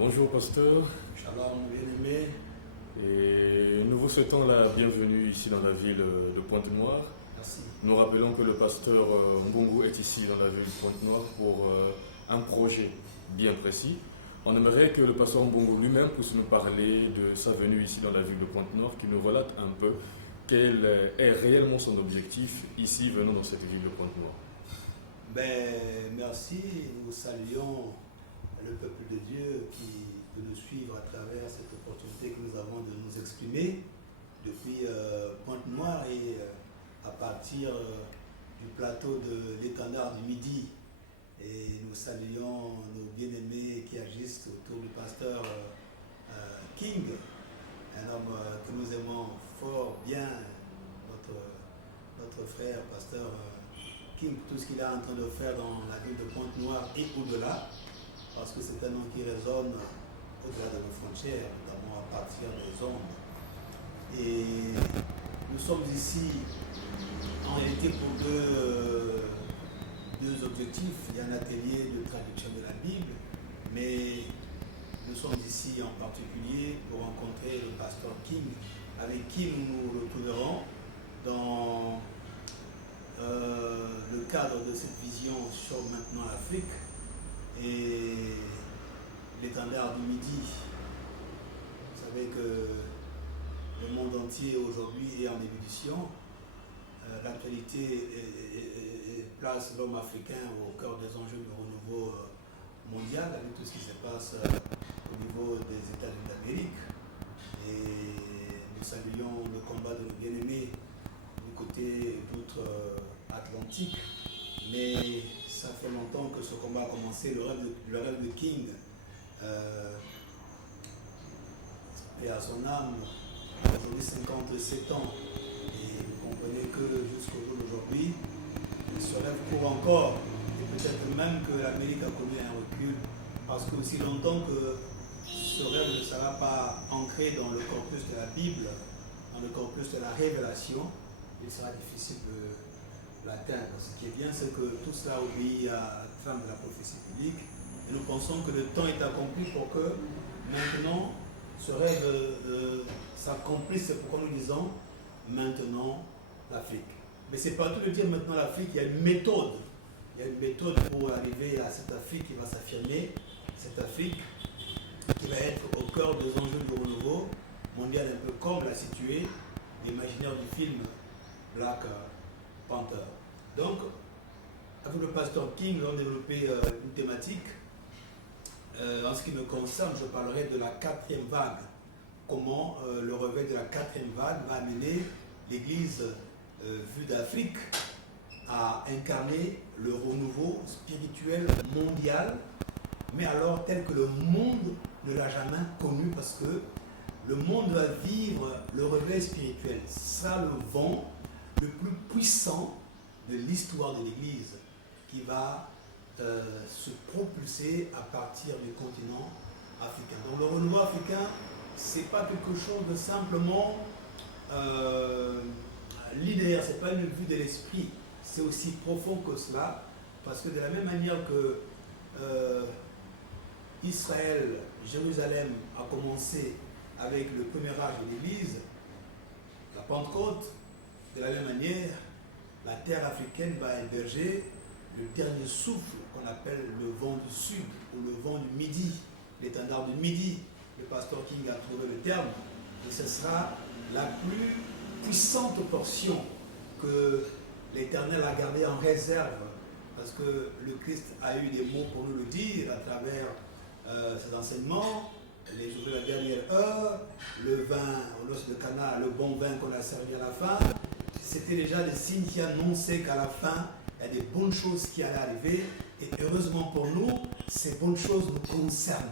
Bonjour pasteur, Shalom, bien-aimé. et nous vous souhaitons la bienvenue ici dans la ville de Pointe-Noire. Merci. Nous rappelons que le pasteur Mbongo est ici dans la ville de Pointe-Noire pour un projet bien précis. On aimerait que le pasteur Mbongo lui-même puisse nous parler de sa venue ici dans la ville de Pointe-Noire, qu'il nous relate un peu quel est réellement son objectif ici venant dans cette ville de Pointe-Noire. Merci. Nous saluons le peuple de Dieu qui peut nous suivre à travers cette opportunité que nous avons de nous exprimer depuis Pointe-Noire et à partir du plateau de l'étendard du Midi. Et nous saluons nos bien-aimés qui agissent autour du pasteur King, un homme que nous aimons fort bien, notre frère pasteur King, tout ce qu'il est en train de faire dans la ville de Pointe-Noire et au-delà, parce que c'est un nom qui résonne au-delà de nos frontières, notamment à partir des ondes. Et nous sommes ici en réalité pour deux objectifs. Il y a un atelier de traduction de la Bible, mais nous sommes ici en particulier pour rencontrer le pasteur King, avec qui nous nous retrouverons dans le cadre de cette vision sur maintenant l'Afrique et l'étendard du Midi. Vous savez que le monde entier aujourd'hui est en ébullition. L'actualité place l'homme africain au cœur des enjeux du renouveau mondial, avec tout ce qui se passe au niveau des États-Unis d'Amérique. Et nous saluons le combat de nos bien-aimés du côté d'outre-Atlantique. Mais ça fait longtemps que ce combat a commencé. Le rêve de King, et à son âme, aujourd'hui 57 ans. Et vous comprenez que jusqu'au jour d'aujourd'hui, ce rêve court encore. Et peut-être même que l'Amérique a connu un recul. Parce que aussi longtemps que ce rêve ne sera pas ancré dans le corpus de la Bible, dans le corpus de la révélation, il sera difficile de l'atteindre. Ce qui est bien, c'est que tout cela obéit à la trame de la prophétie biblique. Et nous pensons que le temps est accompli pour que maintenant ce rêve s'accomplisse. C'est pourquoi nous disons maintenant l'Afrique. Mais ce n'est pas tout de dire maintenant l'Afrique, il y a une méthode. Il y a une méthode pour arriver à cette Afrique qui va s'affirmer, cette Afrique qui va être au cœur des enjeux du renouveau mondial, un peu comme l'a situé l'imaginaire du film Black Panther. Donc, avec le pasteur King, nous avons développé une thématique. En ce qui me concerne, je parlerai de la quatrième vague. Comment le réveil de la quatrième vague va amener l'Église vue d'Afrique à incarner le renouveau spirituel mondial, mais alors tel que le monde ne l'a jamais connu, parce que le monde va vivre le réveil spirituel. Ça, le vent le plus puissant de l'histoire de l'Église qui va se propulser à partir du continent africain. Donc le renouveau africain, ce n'est pas quelque chose de simplement linéaire, ce n'est pas une vue de l'esprit, c'est aussi profond que cela, parce que de la même manière que Israël, Jérusalem a commencé avec le premier âge de l'Église, la Pentecôte, de la même manière, la terre africaine va héberger le dernier souffle qu'on appelle le vent du sud ou le vent du midi, l'étendard du midi. Le pasteur King a trouvé le terme, et ce sera la plus puissante portion que l'Éternel a gardée en réserve, parce que le Christ a eu des mots pour nous le dire à travers ses enseignements. Les jours de la dernière heure, le vin au noces de Cana, le bon vin qu'on a servi à la fin, c'était déjà des signes qui annonçaient qu'à la fin, il y a des bonnes choses qui allaient arriver. Et heureusement pour nous, ces bonnes choses nous concernent.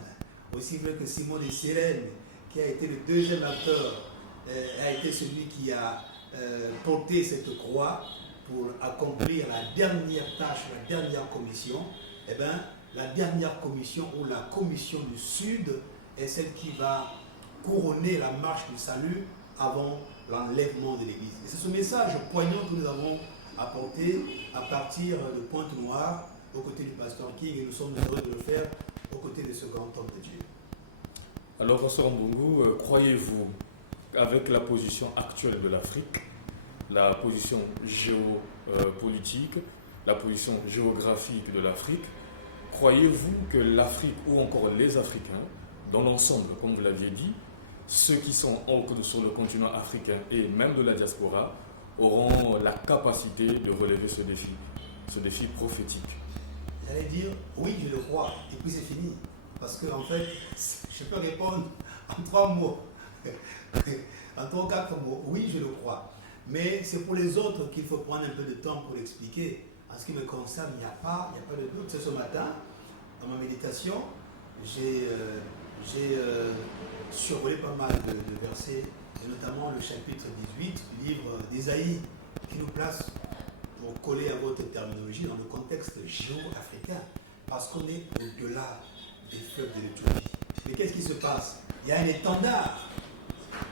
Aussi vrai que Simon de Cyrène, qui a été le deuxième acteur, a été celui qui a porté cette croix pour accomplir la dernière tâche, la dernière commission. Eh bien, la dernière commission ou la commission du Sud est celle qui va couronner la marche du salut avant l'enlèvement de l'Église. Et c'est ce message poignant que nous avons apporté à partir de Pointe-Noire aux côtés du pasteur King, et nous sommes heureux de le faire aux côtés de ce grand homme de Dieu. Alors, Pasteur Mbongo, croyez-vous, avec la position actuelle de l'Afrique, la position géopolitique, la position géographique de l'Afrique, croyez-vous que l'Afrique ou encore les Africains, dans l'ensemble, comme vous l'aviez dit, ceux qui sont sur le continent africain et même de la diaspora, auront la capacité de relever ce défi prophétique? J'allais dire, oui, je le crois, et puis c'est fini. Parce que, en fait, je peux répondre en 3 mots, en 3 ou 4 mots. Oui, je le crois. Mais c'est pour les autres qu'il faut prendre un peu de temps pour l'expliquer. En ce qui me concerne, il n'y a pas de doute. Ce matin, dans ma méditation, j'ai survolé pas mal de versets, et notamment le chapitre 18 du livre d'Ésaïe, qui nous place, pour coller à votre terminologie, dans le contexte géo-africain, parce qu'on est au-delà des fleuves de l'Éthiopie. Mais qu'est-ce qui se passe? Il y a un étendard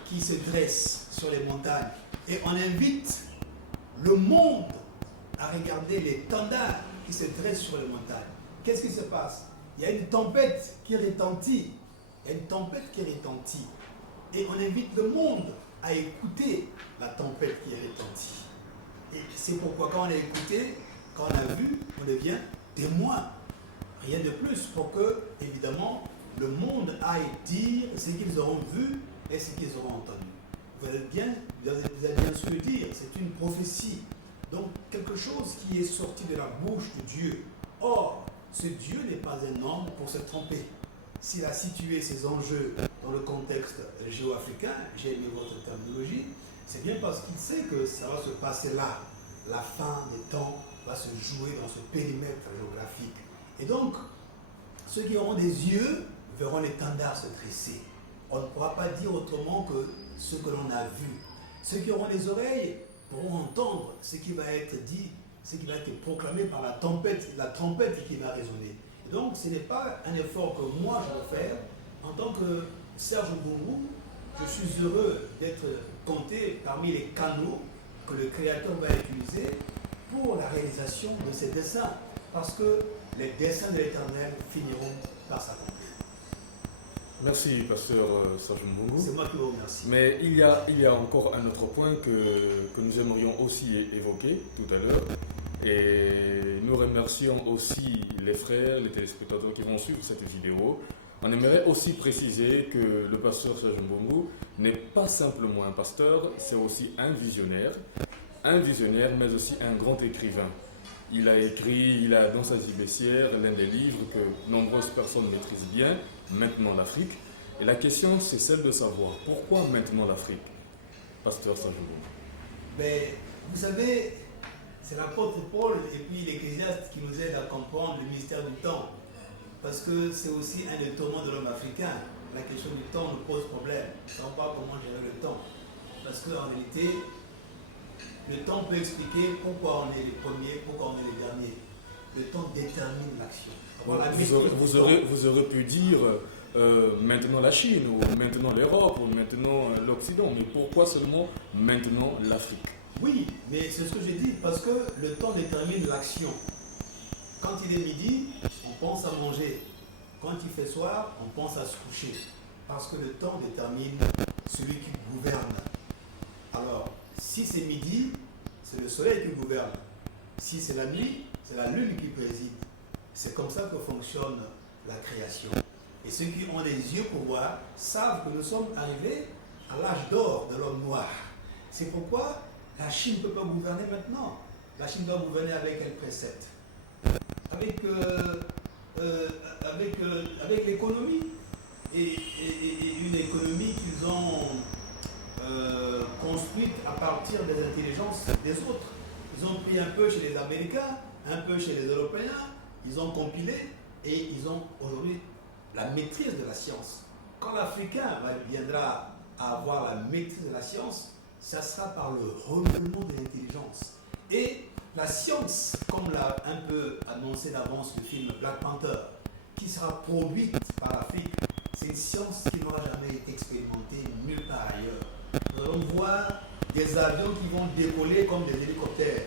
qui se dresse sur les montagnes, et on invite le monde à regarder l'étendard qui se dresse sur les montagnes. Qu'est-ce qui se passe? Il y a une tempête qui retentit. Il y a une tempête qui retentit. Et on invite le monde à écouter la tempête qui retentit. Et c'est pourquoi quand on a écouté, quand on a vu, on devient témoin. Rien de plus pour que, évidemment, le monde aille dire ce qu'ils auront vu et ce qu'ils auront entendu. Vous allez bien se le dire, c'est une prophétie. Donc, quelque chose qui est sorti de la bouche de Dieu. Or, ce Dieu n'est pas un homme pour se tromper. S'il a situé ses enjeux dans le contexte géo-africain, j'ai aimé votre terminologie, c'est bien parce qu'il sait que ça va se passer là. La fin des temps va se jouer dans ce périmètre géographique. Et donc, ceux qui auront des yeux verront l'étendard se dresser. On ne pourra pas dire autrement que ce que l'on a vu. Ceux qui auront des oreilles pourront entendre ce qui va être dit, ce qui va être proclamé par la trompette qui va résonner. Et donc, ce n'est pas un effort que moi je veux faire. En tant que Serge Mbongo, je suis heureux d'être compté parmi les canaux que le Créateur va utiliser pour la réalisation de ces dessins. Parce que les desseins de l'Éternel finiront par s'accomplir. Merci, Pasteur Serge Mbongo. C'est moi qui vous remercie. Mais il y a encore un autre point que nous aimerions aussi évoquer tout à l'heure. Et nous remercions aussi les frères, les téléspectateurs qui vont suivre cette vidéo. On aimerait aussi préciser que le pasteur Serge Mbongo n'est pas simplement un pasteur, c'est aussi un visionnaire, mais aussi un grand écrivain. Il a écrit, dans sa vie baissière, l'un des livres que nombreuses personnes maîtrisent bien, Maintenant l'Afrique. Et la question, c'est celle de savoir, pourquoi maintenant l'Afrique, pasteur Serge Mbongo? Mais vous savez, c'est l'apôtre Paul et puis l'Ecclésiaste qui nous aide à comprendre le mystère du temps. Parce que c'est aussi un des tourments de l'homme africain. La question du temps nous pose problème. On ne sait pas comment gérer le temps. Parce qu'en réalité, le temps peut expliquer pourquoi on est les premiers, pourquoi on est les derniers. Le temps détermine l'action. Vous aurez pu dire maintenant la Chine, ou maintenant l'Europe, ou maintenant l'Occident, mais pourquoi seulement maintenant l'Afrique? Oui, mais c'est ce que j'ai dit, parce que le temps détermine l'action. Quand il est midi, on pense à manger. Quand il fait soir, on pense à se coucher. Parce que le temps détermine celui qui gouverne. Alors, si c'est midi, c'est le soleil qui gouverne. Si c'est la nuit, c'est la lune qui préside. C'est comme ça que fonctionne la création. Et ceux qui ont les yeux pour voir savent que nous sommes arrivés à l'âge d'or de l'homme noir. C'est pourquoi la Chine ne peut pas gouverner maintenant. La Chine doit gouverner avec quel précepte? Avec l'économie. Et une économie qu'ils ont construite à partir des intelligences des autres. Ils ont pris un peu chez les Américains, un peu chez les Européens, ils ont compilé et ils ont aujourd'hui la maîtrise de la science. Quand l'Africain viendra à avoir la maîtrise de la science, ça sera par le renouvellement de l'intelligence. Et la science, comme l'a un peu annoncé d'avance le film Black Panther, qui sera produite par l'Afrique, c'est une science qui n'aura jamais été expérimentée nulle part ailleurs. Nous allons voir des avions qui vont décoller comme des hélicoptères,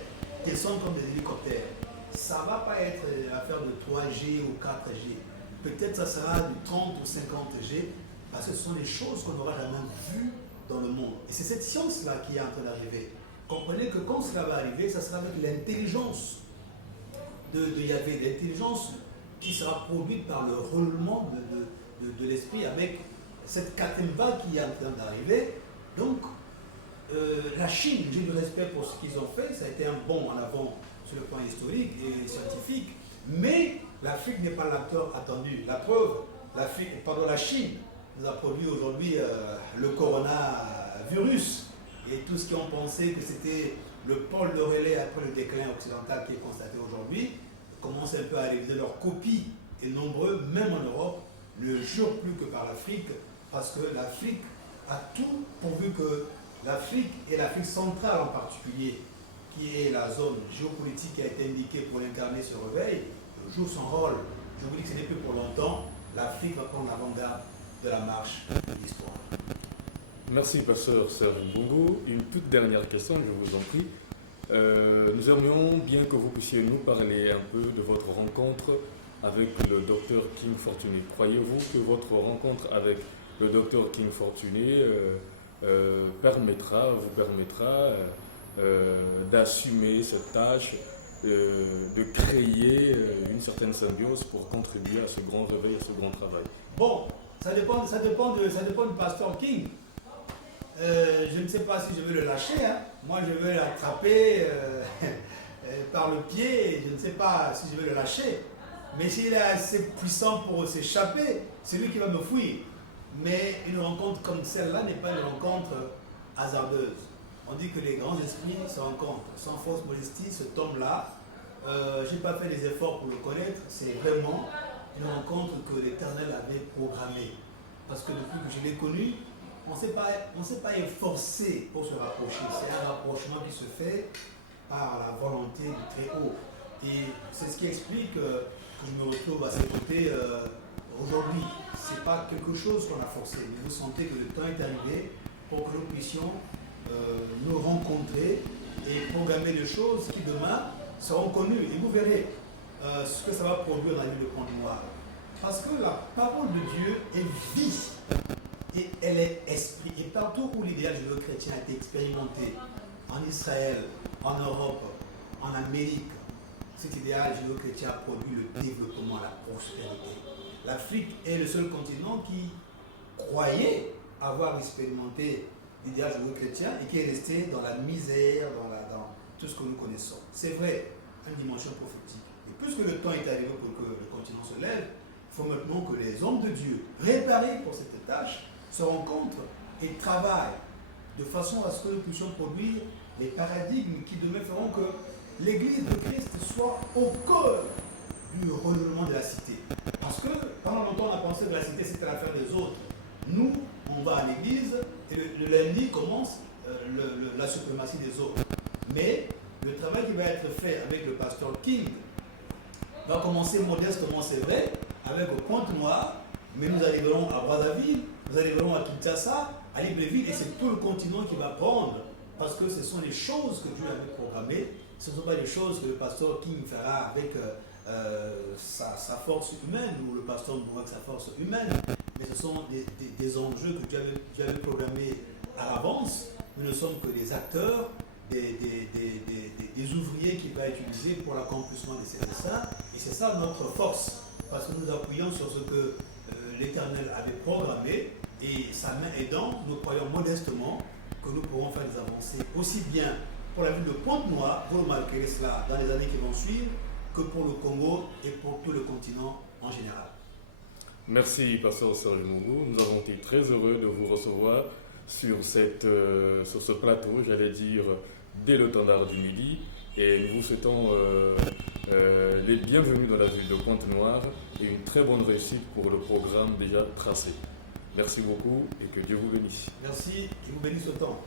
descendre comme des hélicoptères. Ça ne va pas être l'affaire de 3G ou 4G. Peut-être ça sera du 30 ou 50G, Parce que ce sont des choses qu'on n'aura jamais vues dans le monde. Et c'est cette science-là qui est en train d'arriver. Comprenez que quand cela va arriver, ça sera avec l'intelligence de Yahvé, l'intelligence qui sera produite par le roulement de l'esprit avec cette quatrième vague qui est en train d'arriver. Donc, la Chine, j'ai du respect pour ce qu'ils ont fait, ça a été un bond en avant sur le plan historique et scientifique, mais l'Afrique n'est pas l'acteur attendu. La preuve, la Chine nous a produit aujourd'hui le coronavirus, et tout ce qui ont pensé que c'était le pôle de relais après le déclin occidental qui est constaté aujourd'hui, commencent un peu à réviser leurs copies, et nombreux, même en Europe, ne jurent plus que par l'Afrique, parce que l'Afrique a tout pourvu que l'Afrique et l'Afrique centrale en particulier, qui est la zone géopolitique qui a été indiquée pour l'incarner ce réveil, joue son rôle. Je vous dis que ce n'est plus pour longtemps. L'Afrique va prendre l'avant-garde de la marche de l'histoire. Merci, pasteur Serge Mbongo. Une toute dernière question, je vous en prie. Nous aimerions bien que vous puissiez nous parler un peu de votre rencontre avec le docteur King Fortuné. Croyez-vous que votre rencontre avec le docteur King Fortuné vous permettra d'assumer cette tâche, de créer une certaine symbiose pour contribuer à ce grand réveil, à ce grand travail? Bon, ça dépend du pasteur King. Je ne sais pas si je vais le lâcher. Hein. Moi, je vais l'attraper par le pied. Je ne sais pas si je vais le lâcher. Mais s'il est assez puissant pour s'échapper, c'est lui qui va me fuir. Mais une rencontre comme celle-là n'est pas une rencontre hasardeuse. On dit que les grands esprits se rencontrent. Sans fausse modestie, cet homme-là, je n'ai pas fait des efforts pour le connaître. C'est vraiment une rencontre que l'Éternel avait programmée. Parce que depuis que je l'ai connu, on ne s'est pas efforcé pour se rapprocher. C'est un rapprochement qui se fait par la volonté du Très-Haut. Et c'est ce qui explique que je me retrouve à ses côtés aujourd'hui. Ce n'est pas quelque chose qu'on a forcé. Mais vous sentez que le temps est arrivé pour que nous puissions nous rencontrer et programmer des choses qui demain seront connues. Et vous verrez ce que ça va produire dans la vie de Pont-Noir. Parce que la parole de Dieu est vie. Et elle est esprit. Et partout où l'idéal judéo-chrétien a été expérimenté, en Israël, en Europe, en Amérique, cet idéal judéo-chrétien a produit le développement, la prospérité. L'Afrique est le seul continent qui croyait avoir expérimenté l'idéal judéo-chrétien et qui est resté dans la misère, dans tout ce que nous connaissons. C'est vrai, une dimension prophétique. Et puisque le temps est arrivé pour que le continent se lève, il faut maintenant que les hommes de Dieu, préparés pour cette tâche, se rencontrent et travaillent de façon à ce que nous puissions produire les paradigmes qui demain feront que l'Église de Christ soit au cœur du renouvellement de la cité. Parce que pendant longtemps on a pensé que la cité c'était l'affaire des autres. Nous, on va à l'église et le lundi commence la suprématie des autres. Mais le travail qui va être fait avec le pasteur King va commencer modestement, c'est vrai, avec le Pointe-Noire, mais nous arriverons à Brazzaville, nous arriverons à Kinshasa, à Libreville, et c'est tout le continent qui va prendre, parce que ce sont les choses que Dieu avait programmées, ce ne sont pas les choses que le pasteur King fera avec sa force humaine, ou le pasteur Mbourak sa force humaine, mais ce sont des enjeux que Dieu avait programmés à l'avance. Nous ne sommes que des acteurs, des ouvriers qu'il va utiliser pour l'accomplissement de ses desseins, et c'est ça notre force, parce que nous appuyons sur ce que l'Éternel avait programmé, et sa main aidant, nous croyons modestement que nous pourrons faire des avancées aussi bien pour la ville de Pointe-Noire, vous remarquerez cela dans les années qui vont suivre, que pour le Congo et pour tout le continent en général. Merci, pasteur Serge Mbongo. Nous avons été très heureux de vous recevoir sur ce plateau, j'allais dire, dès le standard du midi. Et nous vous souhaitons les bienvenus dans la ville de Pointe-Noire et une très bonne réussite pour le programme déjà tracé. Merci beaucoup et que Dieu vous bénisse. Merci, je vous bénisse autant.